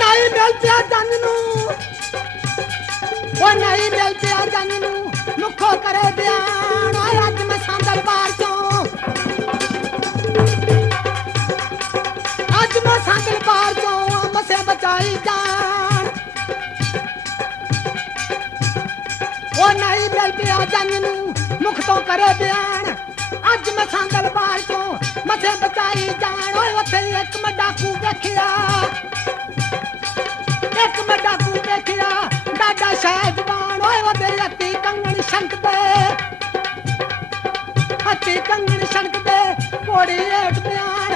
नहीं मिल पिया जंग नू ओ नहीं मिल पिया जंग नू मुखो करे बयान अज मैं सांदल बार चों अज मैं सांदल बार चों मसे बचाई जान ओ नहीं मिल पिया जंग नू मुख तो करे बयान अज मैं सांदल बार चों मसे बचाई जान ओए उथे एक मैं डाकू देखिया एक मैं डाकू देखिया डाडा शहजवान ओए ओदे हत्ती कंगन छणक दे घोड़ी हेठ बयान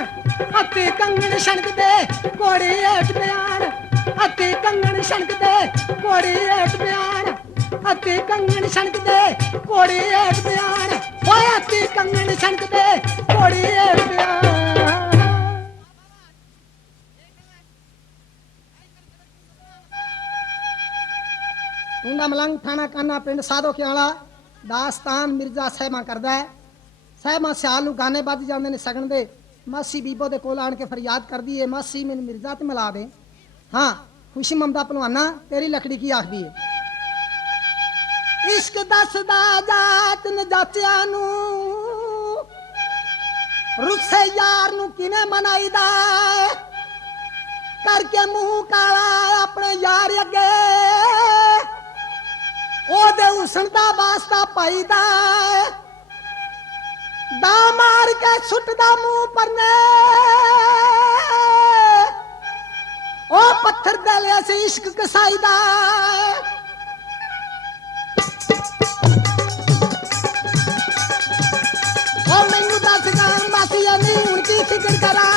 हत्ती कंगन छणक दे घोड़ी हेठ बयान हत्ती कंगन छणक दे घोड़ी हेठ बयान हत्ती कंगन छणक दे घोड़ी हेठ बयान ओए हत्ती कंगन छणक दे घोड़ी हेठ बयान मलंग थाना काना पिंड साधो क्याला दास्तान मिर्जा सहमा करदा है सहमा सियाल नूं गाने बज जांदे ने सगन दे मासी बीबो दे कोल आण के फरियाद करदी है मासी मैनूं मिर्जा ते मिला दे हाँ खुशी ममदा पहलवाना तेरी लकड़ी की आखदी है इश्क दसदा जात न जातिया नूं रुस्से यार नूं किने मनाईदा करके मुंह काला अपने यार अगे ओदे हुसन दा वास्ता पाईदा दा मार के सुटदा मुंह परने ओ पत्थर दले से इश्क कसाईदा ओ मैनू दस गान मासी नी उनकी फिक्र करा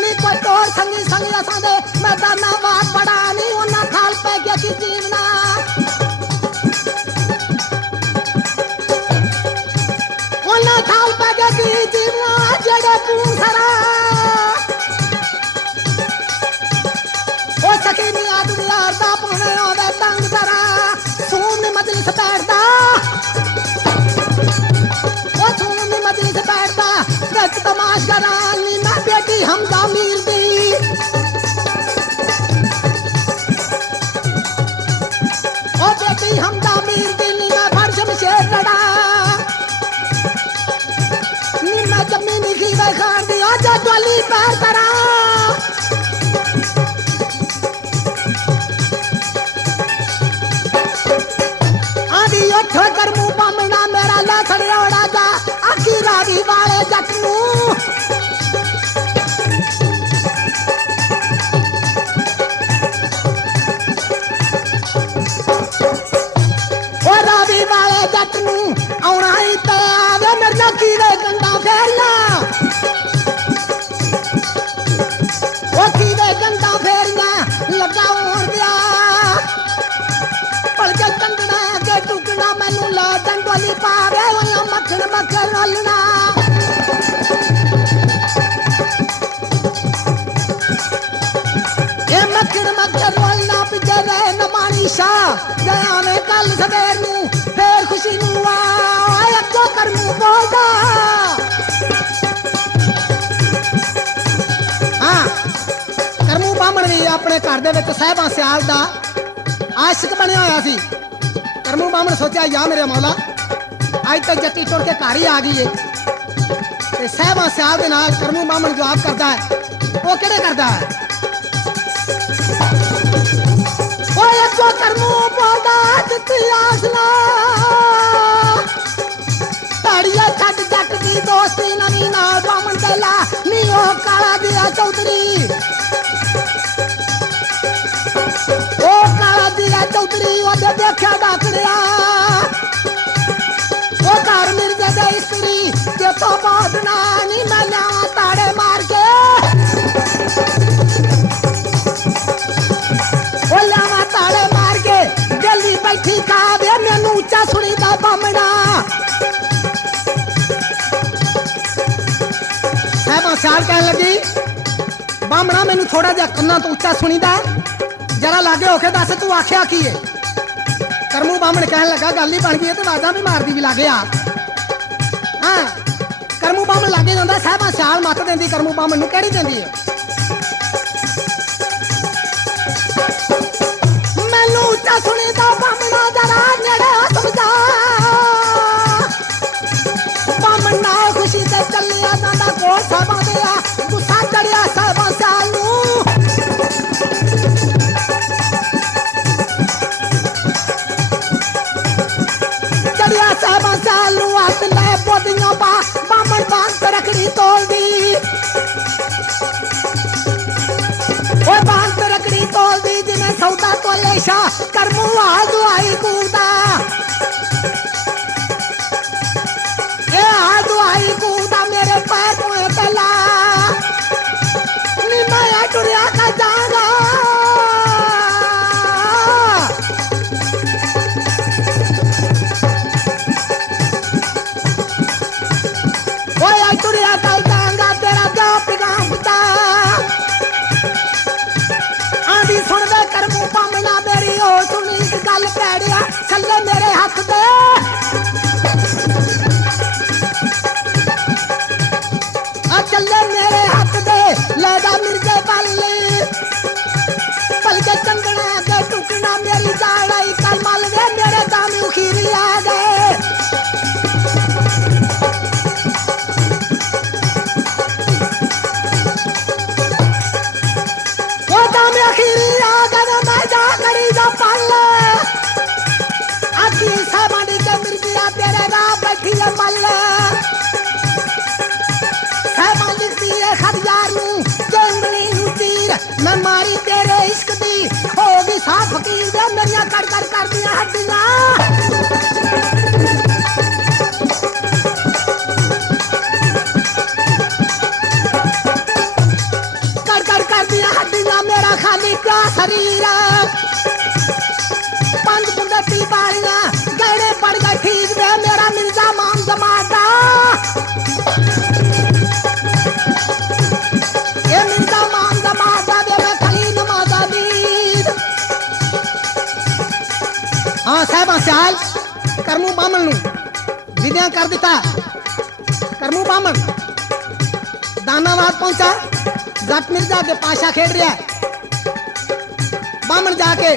नी कोई तोर संगी संगी असां दे मैदाना बात बड़ा नी ओना खाल पे गया की जीवना ओना खाल पे गया की जीवना जेड़े पूसरा ओ सकी नी आदमी यार दा पने ओदे तंग करा सूम नी मजलिस बैठदा ओ सूम नी मजलिस बैठदा गत तमाश करा नी मैं बेटी हमजा मीर दी ओ बेटी हमजा मीर दी नी मैं फर्श में शेर लड़ा नी मैं जमीनी खीरे खान दी ओ जा डोली पैर करा आदि उठ कर मुंह बामना मेरा लसड़ ओड़ा जा आखी रावी वाले जट नूं जट नूं आउणा ही ते आवे मेरिया कीड़े गंदा फेरिया ओ कीड़े गंदा फेरिया लगा होण दिया भलके कंगना के टुकड़ा मैनू ला डंडोली पावे ओया मक्खन मक्खन रोलना ये मक्खन मक्खन रोलना पिछे रहे नमानी शाह गया ने कल सवेर नूं फिर खुशी नूं आया को कर मुंह बोलदा हाँ करमू बामण भी अपने घर दे विच साहिबा सियाल दा आशिक बनिया होया सी करमू बामण सोचा या मेरे मौला अज तक जट्टी टुर के घर ही आ गई है ते साहिबा सियाल दे नाल करमू बामण जवाब करदा है वो किहड़े करदा है ओए को करमू बोलदा जित्ती आसना ताड़िया छट जट दी दोस्ती नवी नाल बामण देला नी ओ काला दिया चौधरी ओ काला दिया चौधरी ओदे देखा डाकड़िया ओ घर मिर्जे दे स्त्री के तो बाद ना नी मैं ल्यावा ताड़े मार के ओ ल्यावा ताड़े मार के जल्दी बैठी खावे मैनू ऊंचा सुनी दा बामणा सियाल कह लगी बामणा मैनू थोड़ा जा कन्ना तो उच्चा सुनीदा जरा लागे होके दस तू आख्या की है करमू बामण कह लगा गल ही बन गई तो आवाजा भी मारदी भी लागे आ हाँ करमू बामण लागे जांदा साहिबा सियाल मत देंदी करमू बामण नू कहड़ी देंदी है मैं मारी तेरे इश्क दी होगी सा फकीर दे मेरिया कर दिया हड्डियां कर दिया हड्डियां मेरा खाली क्या शरीर पंज बुंदे बालियां गहने पड़ गए ठीक दे मेरा मिर्जा मान जमाता ये मिर्जा मान जमाता दे मैं खली नमाजा दीद हाँ साहब सियाल करमू बामन नू विद्या कर दिता करमू बामन दानावाद पहुंचा जट मिर्जा के पाशा खेड़ रहा है बामन जाके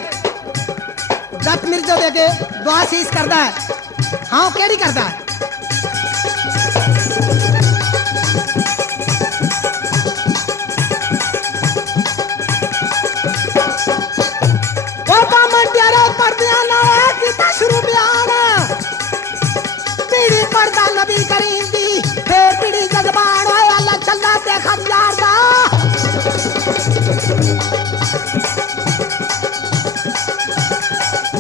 जट मिर्जा दे के दुआ शीश करता है हाँ केड़ी करता है वो बामन तेरे पर्दियां ना किता शुरू बयान पीढ़ी पर्दा नबी करीम दी फिर पीढ़ी जजबान होए अल्लाह चलना देखा यार दा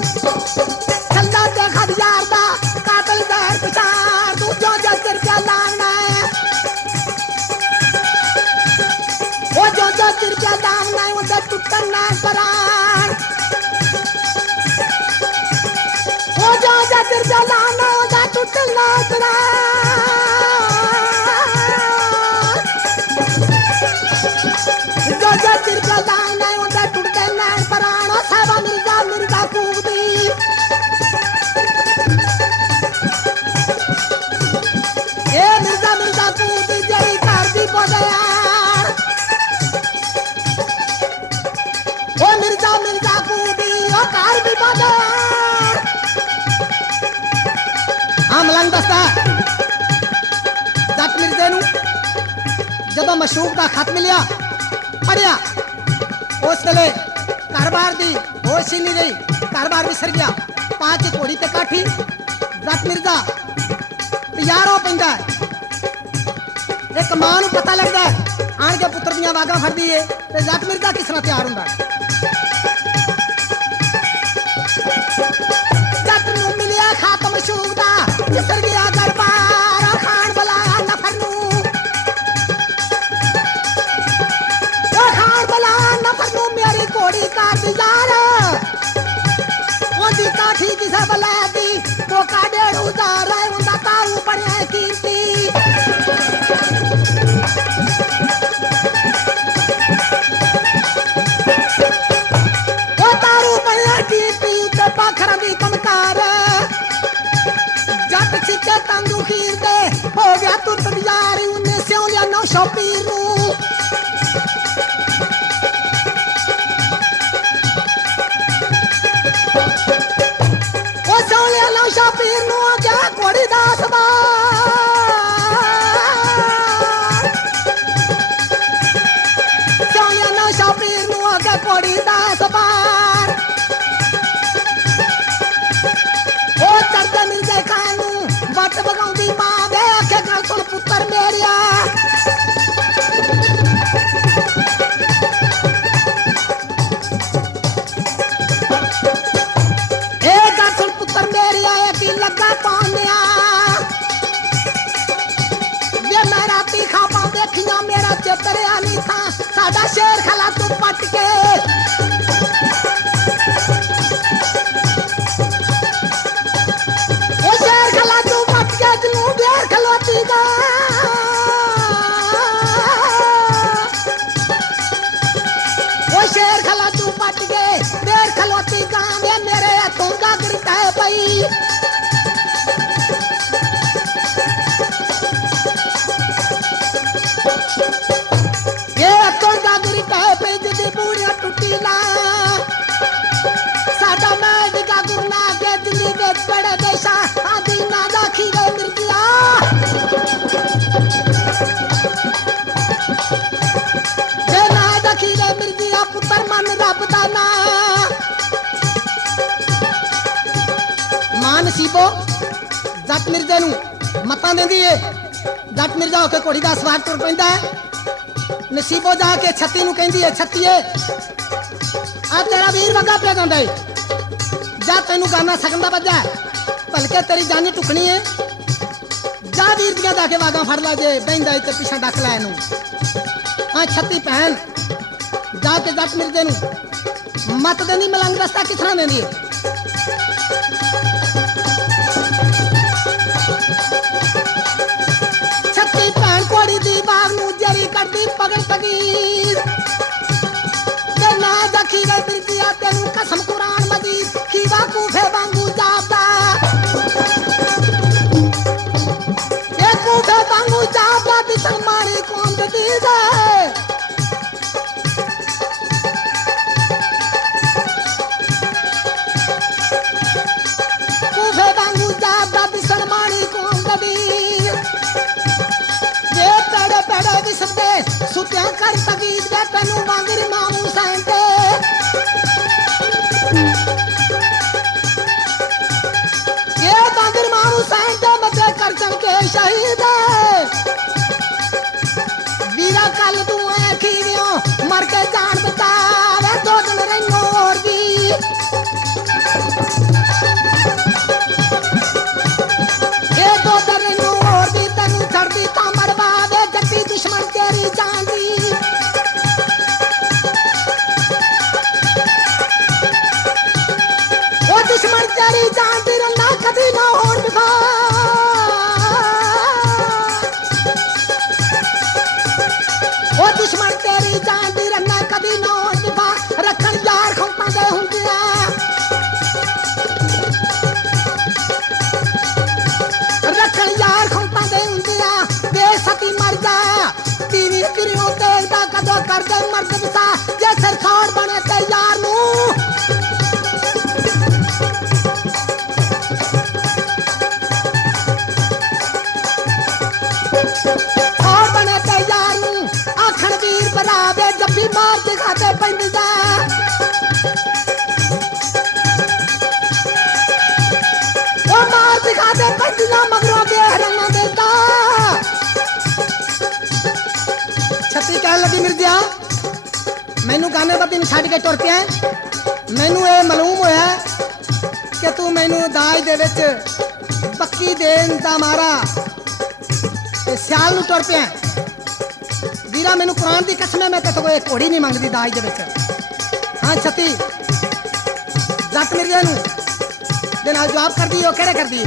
चलना देखा यार दा कातिल जहर पिछाड़ तू जो जजर क्या लाना है वो जो जजर क्या लाना है उसे टूटना करार वो जो जजर क्या लाना है उसे टूटना करार जो जजर क्या लाना है उसे टूटना करार साहबा मिर्जा मिर्जा कूदी ए मिर्जा मिर्जा कूदी जरी कर दी बदयार ओ मिर्जा मिर्जा कूदी ओ कर दी बदयार हाँ मलंग दस्ता जट मिर्जे नू जदों मशूक दा खत मिलिया पढ़िया उस वेले घर-बार दी होश ही नहीं रही घर-बार विसर गया पांच घोड़ी ते काठी जट मिर्जा तैयार हो पैंदा एक मां नू पता लगदा आन के पुत्र दियां वागां फड़दी है ते जट मिर्जा किस तरह तैयार हुंदा जट नू मिलिया खत मशूक दा विसर गया घर-बार खान बुलाया नफर नू खान बुलाया नफर नू मेरी घोड़ी कर दी यार ओदी काठी किसे बुला दी वो का 1.5 है उनका ताऊ बड़े कीमती वो तारू बड़े कीमती ते पाखर दी कमकार जट छिके तंदू खीर दे हो गया तुत यारी उन्ने स्यों लिया 900 पीर नू पीर नू क्या घोड़ी दास सोनिया नौशा पीर नू क्या घोड़ी दास बार ओ चढ़ते मिर्जे खानू वट बगाउंदी मां दे आखे गल सुन पुत्र मेरिया लगा पानिया ये मैं राती खापा देखिया मेरा चेतरिया नहीं था साडा शेर खला तू पट के वो शेर खला तू पट के जनू बेर खलोती गा वो शेर खला तू पट के बेर खलोती गा मेरे हाथों का गिरता है भाई टूटी ना साडा मैं दिगा गुरना के दिल्ली में बड़े देशा आदि ना राखी गए मिर्जिया जे ना राखी गए मिर्जिया पुत्र मन रब दा ना मान नसीबो जट मिर्जे नू मतां देंदी है जट मिर्जा होके घोड़ी दा सवार तुर पैंदा है नसीबो जाके छत्ती नूं कहंदी है, छत्तीए आ तेरा वीर वगा पे जांदा है, जा तेनू गाना सकन दा बजा भलके तेरी जानी टुकनी है, जा वीर दियां जाके वागा फड़ ला जे बहिंदा ते पिछा डक लै नूं। हाँ छत्ती भैन जाके जट मिर्जे नूं मत देनी, मलंग दस्ता किस तरह देनी है। छत्ती भैन कोड़ी दी बाग नूं जरी करदी पगड़ तगीर ते ना जखी गई बिरदिया तेनू कसम कुरान मजीद खीवा कूफे वांगू जापदा, ये कूफे वांगू जापदा दिसन मारी कौम दी दे। सुत्या कर तवीज दे तेनू वांगरी मामू सैन दे, ये वांगरी मामू सैन दे मते कर चमके शहीद वीरा कल तू है खीवियो मर के जान बता वे दो दिन रही और दी। ये दो दिन और दी तेनू छड़दी ता मरवा दे जट्टी दुश्मन तेरी जान दी। ओ दुश्मन तेरी जान दी रल्ला कभी ना होण विफा, ओ दुश्मन तेरी जान दी रल्ला कभी ना होण विफा, रखन यार खौतां दे हुंदिया, रखन यार खौतां दे हुंदिया, दे सती मर जा तीनी किरियों देखदा कदों कर दे मर्द विसा, जे सरखाड़ बने ते यार नूं और बने ते यार नूं आखण वीर बरावे जब भी मार दिखाते पैंदी जा। ओ मार दिखाते पैंदी जा मगरों देख रंगा देता। छत्ती कहन लगी मिर्जिया मैनू गाने बदी छड़ के टुर पिया, मैनू ये मालूम होया कि तू मैनू दाज दे विच पक्की देन दा मारा ते सियाल नू टुर पिया। वीरा मैनू कुरान दी कसम है मैं तेरे कोई घोड़ी नहीं मंगदी दाज दे विच। हाँ छत्ती जट मिर्जे नू दे नाल जवाब कर दी, केड़े कर दी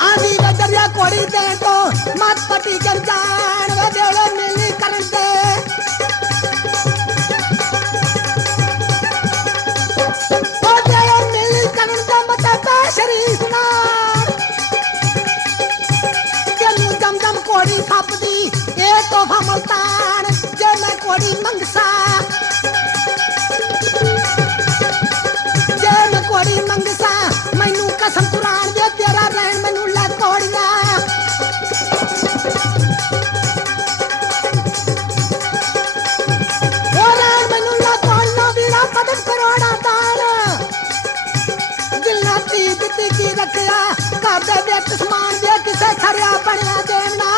आधी वे दरिया कोड़ी दे तो मत पटी कर जान वे देवले मिली करन दे, ओ देवले मिली करन दे मत शरीफ ना तेनू जम जम कोड़ी खपदी ए तोहफा मुल्तान जे मैं कोड़ी मंगसा, जे मैं कोड़ी मंगसा मैनू कसम कुरान दे तेरा रहन मैनू ला कोड़िया। ओ रहन मैनू ला कोड़ना वीरा पदम करोड़ा दान दिल्ला ती दित्ती की रखया घर दे विच समान दे किसे खरिया बनया देवना।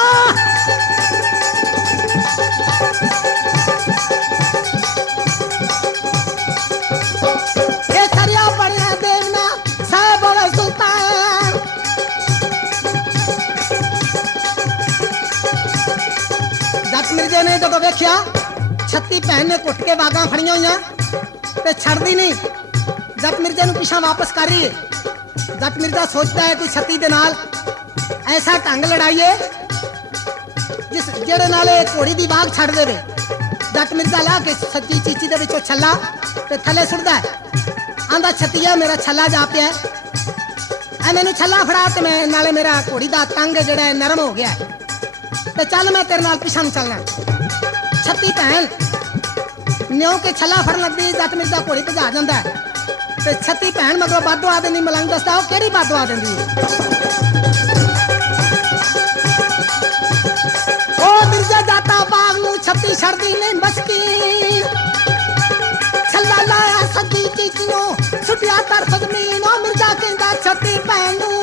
ये खरिया बनया देवना साहब और सुल्तान। जट मिर्जे ने जदों वेख्या छत्ती भैन ने घुट के वागा फड़ियां होइयां ते छड़दी नहीं, जट मिर्जे नूं पिछा वापस कर रही है। जट मिर्जा सोचता है कि छत्ती दे नाल ऐसा ढंग लड़ाइए जिस जेड़े नाले घोड़ी दी बाग छड़ देवे। जट मिर्जा ला के सच्ची चीची दे विचों छल्ला ते थले सुटदा है, आंदा छत्तीया मेरा छल्ला जा पिया ऐ मैनू छल्ला फड़ा ते मैं नाले मेरा घोड़ी दा तंग जेड़ा है नरम हो गया है ते चल मैं तेरे नाल पिछा नहीं चलना। छत्ती भैन न्यों के छल्ला फड़ लगदी जट मिर्जा घोड़ी भजा जांदा है ते छत्ती भैन मगरों बददुआ देंदी। मलंग दसदा ओ केड़ी बददुआ देंदी ओ मिर्जा जाता बाग नूं छत्ती छड़दी नहीं बसकी, छल्ला लाया सदी चीचियों सुटिया तरफ जमीन। ओ मिर्जा कहंदा छत्ती भैन नूं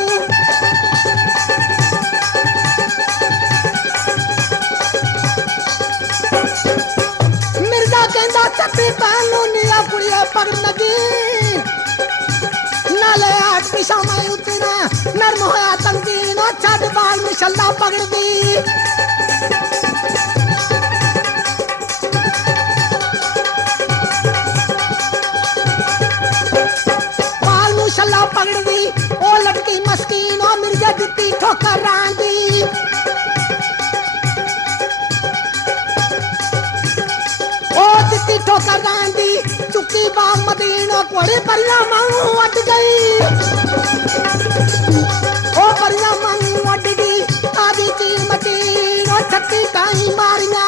मेरी बहन नीला कुड़िया पकड़ लगी नाले आठ पिछा मैं उतरा नरम होया तंगीन छड़ बाल मिशल्ला पकड़ दी बाल मिशल्ला पकड़ दी ओ लटकी मस्कीन ओ मिर्जा दित्ती ठोकर रांदी ओ दित्ती ठोकर रांदी चुकी बाग मदीनो कोड़े परिया मांगू अट गई ओ परिया मांगू अट गई आदि चील मचीन ओ छक्की काई मारिया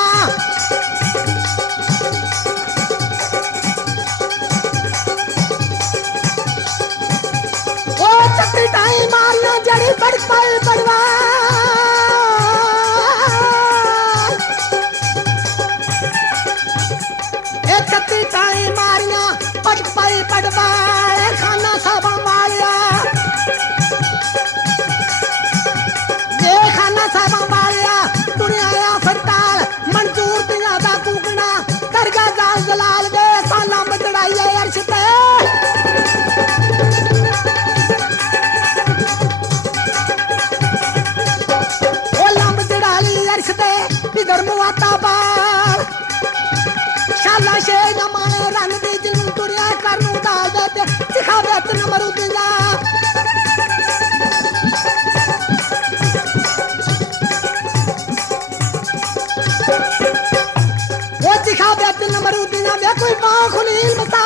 ओ छक्की काई मारिया जड़ी बढ़ पाए बढ़वा छत्ती टाई मारिया पट पाई पटवाले खाना सब मारिया ये खाना सब मारिया दुनिया या फरताल मंजूर दिया दा कुकना करगा जाल जलाल दे साला मचड़ाई अर्श पे ओ लंब चढ़ाली अर्श पे इधर मुआता बाल शाला शे जमाने रंग दी जिन दुनिया करनू डाल देते दिखावे तन मरुदिया वो दिखावे तन मरुदिया वे कोई मां खुलील बता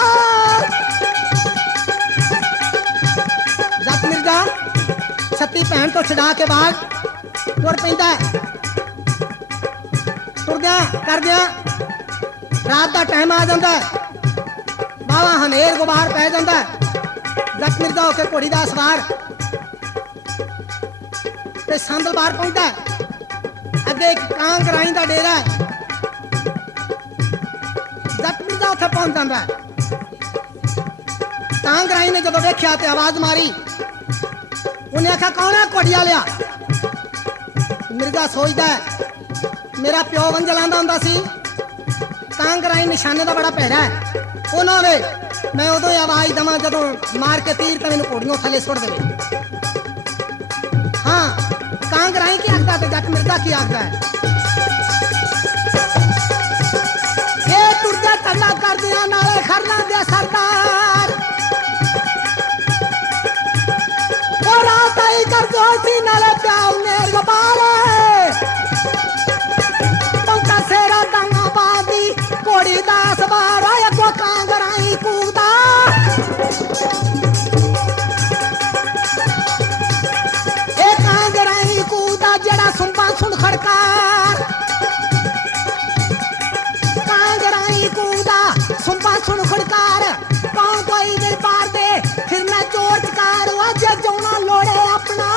जट मिर्जा छत्ती पहन तो छड़ा के बाद तुर पैंदा तुर गया कर गया रात का टाइम आ जाता बावा हनेर गुबार पै जाता जट मिर्जा होके घोड़ी का सवार ते संदल बाहर पहुंचता अगे एक कांग राई का डेरा जट मिर्जा उत्थे पहुंच जाता कांग राई ने जब देखा तो आवाज मारी उन्हें आखा कौन है घोड़िया लिया मिर्जा सोचता मेरा प्यो वंज लांदा हुंदा सी कांगराई निशाने का बड़ा भैड़ा है उन्होंने मैं उदो आवाज दवा जो मार के तीर तो मैंने घोड़ियों थले सुट दे हाँ कांगराई की आखता तो जट मिर्जा की आखता है ये तुरजा तला कर दिया नाले खरना दे सरदार और रात आई कर दो सी नाले प्याव नेर गबारे पंका सेरा दंगा बादी कोड़ी दास बारा को कांगराई कूदा ए कांगराई कूदा जड़ा सुनपा सुन खड़कार कांगराई कूदा सुनपा सुन खड़कार पांव कोई दिल पार दे फिर मैं चोर चकार हुआ जे जौना लोड़े अपना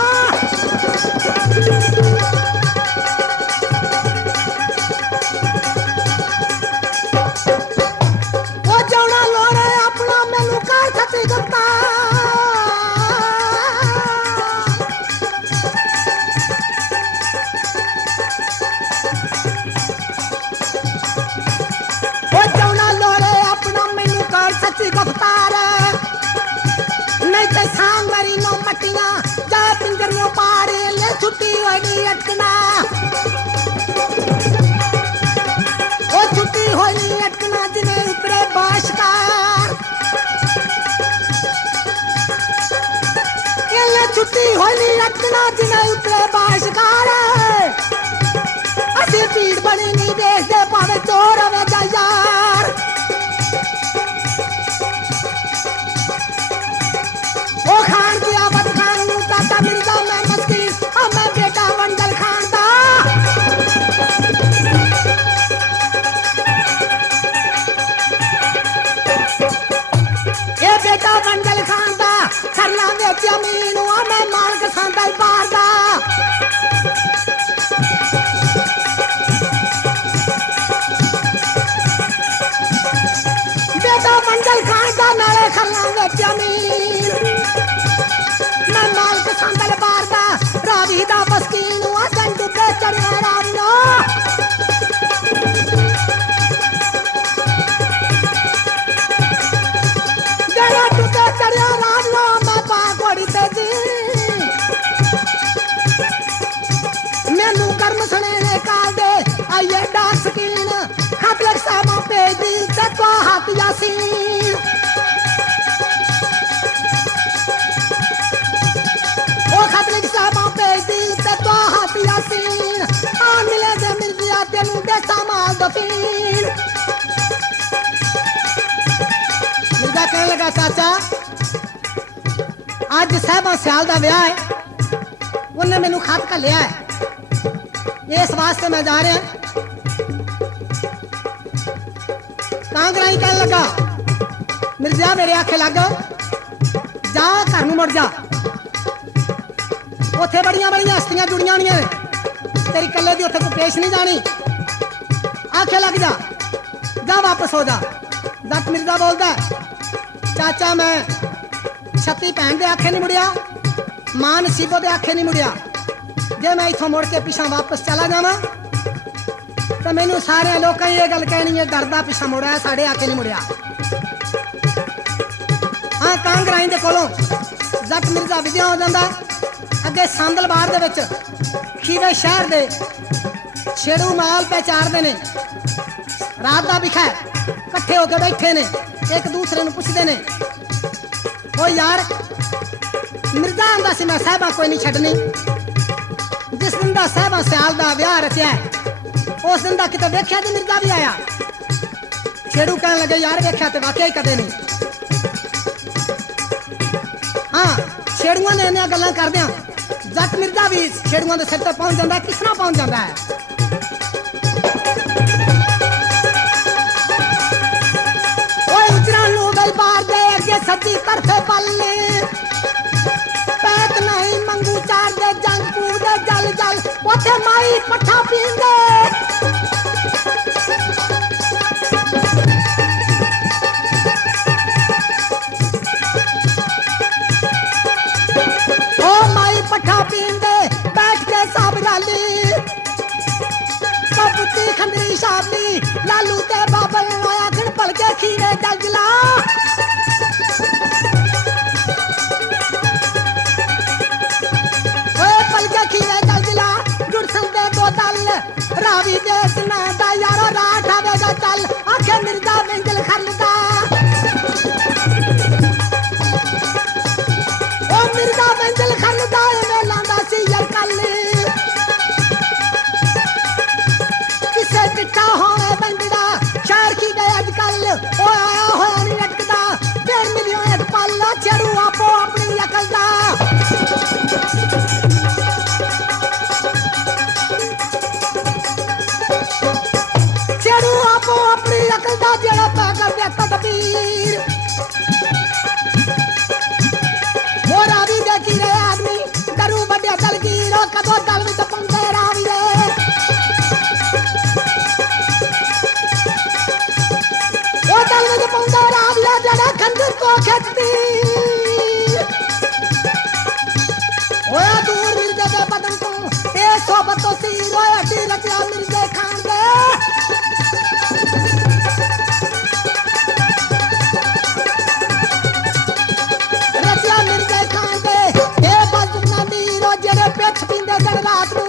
छुट्टी होनी अटकना वो छुट्टी होनी अटकना जिन्हें उतरे बाशकार छुट्टी होनी अटकना जिन्हें उतरे बाशकार असी भीड़ बनी नहीं देखते पावे चोर हवे जा यार वो खान की आबद खान ताता मिर्जा मैं मस्की मैं बेटा वंडल खान दा ये बेटा वंडल खान दा सरला में जमीन हुआ मैं मालिक संदल बार दा बेटा वंडल खान दा नाले खरला में जमीन मैं मालिक संदल बार दा रावी दा बस्कीन हुआ गंडू पे चढ़ा रावियो वकील। मिर्जा कहने लगा चाचा अज साहबा सियाल का ब्याह है, उन्हें मैनू खत घलिया है, इस वास्ते मैं जा रहा। कांगराई कहने लगा मिर्जा मेरे आखे लग जा घर नूं मुड़ जा, उत्थे बड़ियां बड़ियां हस्तियां जुड़ियां होनियां ने, तेरी कल्ले दी उत्थे कोई पेश नहीं जानी, आखे लग जा, जा वापस हो जा। जट मिर्जा बोलदा चाचा मैं छत्ती भैन दे आखे नहीं मुड़िया, मां नसीबो दे आखे नहीं मुड़िया, जे मैं इथों मुड़ के पिछा वापस चला जावां तो मैनू सारे लोगों ये गल कहनी है डरदा पिछा मुड़िया, साढ़े आखे नहीं मुड़िया। हाँ कांगराई दे कोलों जट मिर्जा विद्या हो जाता, अगे सांदलबार दे विच खीवे शहर दे छेड़ू माल पे चारदे ने, रात का बिखा कट्ठे होकर बैठे ने, एक दूसरे नूं पुछदे ने ओ यार मिर्जा आंदा सी मैं साहबा कोई नहीं छड्डनी, जिस दिन दा साहबा सियाल दा ब्याह रचिया उस दिन दा किते वेख्या ते मिर्जा भी आया। छेड़ू कहने लगे यार वेख्या ते वाकई कदे नहीं। हाँ छेड़ुआ ने इन्नियां गल्लां करदियां जट मिर्जा भी छेड़ुआ दे सिर ते पहुंच जांदा, किस तरह पहुंच जांदा है। ओए उजरा नू गल बार दे अगे सज्जी तरफे पल्ले, पैत नहीं मंगू चार दे जंग कूद दे जल जल, ओथे माई पट्ठा पींदे। ओ माई पट्ठा पींदे बैठ के सब गाली, कबूती खंदरी शाबली लालू ते बाबल आया खिन पल के खीरे जलजला। रावी देश ना दा यारो राठ आवेगा चल, आखे मिर्जा मंजिल खलदा। ओ मिर्जा मंजिल खलदा में लांदा सी यल कल, किसे चिट्ठा होवे बंदड़ा शहर की गए अजकल, ओ आया होया नहीं लटकदा फिर मिलियो एक पल, छेड़ू आपो अपनी अकल दा। अपनी अकल दा जेड़ा पागल दे तदबीर, वो रावी दे कीरे आदमी डरू बड़े दलगीर, कदो दल विच पंदे रावी दे। ओ दल विच पंदे रावी दे जेड़ा खंजर को खिचदी, ओए दूर मिर्जे दे बदन तो ए सोबत तो सीर, ओए अड्डी रचिया मिर्जे खान दे। पेच पींदे दिन रात नू,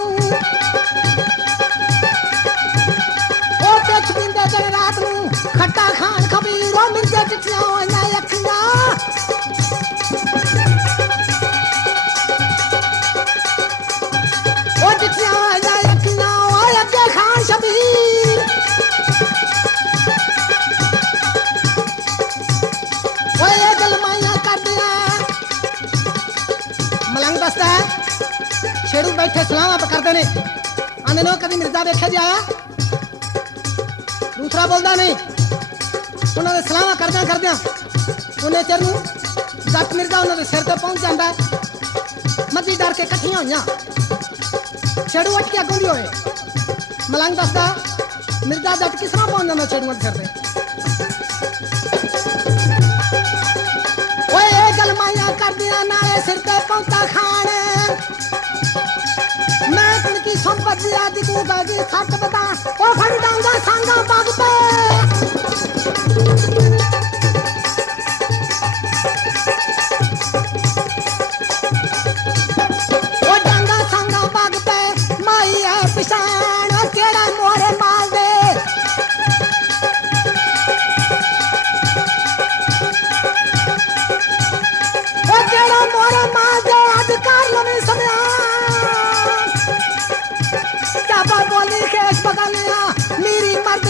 ओ पेच पींदे दिन रात नू खट्टा खान खबीर, ओ मिर्जे चिट्ठियां होइयां अखियां। ओ चिट्ठियां होइयां अखियां, ओ अगे खान शबीर। ओ ये गलमाइयां करदियां मलंग दसदा छेड़ू बैठे सलाम आप करते ने, आंदे नो कभी मिर्जा वेख्या जी आया, दूसरा बोलता नहीं, उन्होंने सलाम करद्या करद्या उन्हें चिर नूं जट मिर्जा उन्होंने सिर ते पहुंच जाता है। मजी डर के कट्ठियां होइयां, छेड़ू उठ के अगों दी होए, मलंग दसदा मिर्जा जट किस तरह पहुंच जाता छेड़ूआं दे सिर ते। ओए ये गलमाइयां करदियां नाले सिर ते पहुंचा खान, मैं तुनकी संपत्ति आदि को बागी खट बता, ओ फड़ डांगा सांगा बाग पे। ओ डांगा सांगा बाग पे माई है पिशान, केड़ा मोरे माल दे। ओ केड़ा मोरे माल दे अधिकार लवे समया, बोली खेस बगलिया मेरी मर्द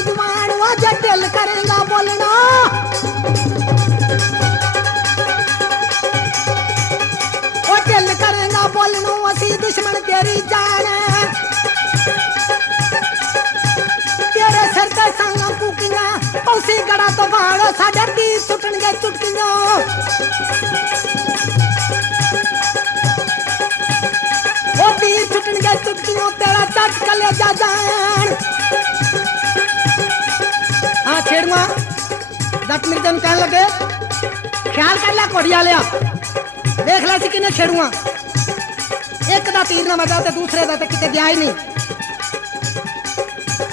हाँ छेड़ुआ जट मिर्जा कहन लगे ख्याल कर ला घोड़िया लिया देख ला सी किने छेड़ुआ एक दा तीर ना बजा ते दूसरे दा ते किते गया ही नहीं।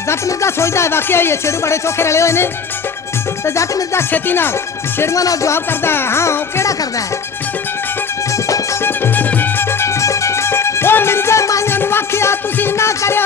जट मिर्जा सोचता है वाकई ये छेड़ू बड़े चोखे रले हुए ने तो जट मिर्जा छेती ना छेड़ुआ ना जवाब करता है हाँ वो केड़ा करदा है ओ मिर्जा मांगन वाकिया तुसी ना करयो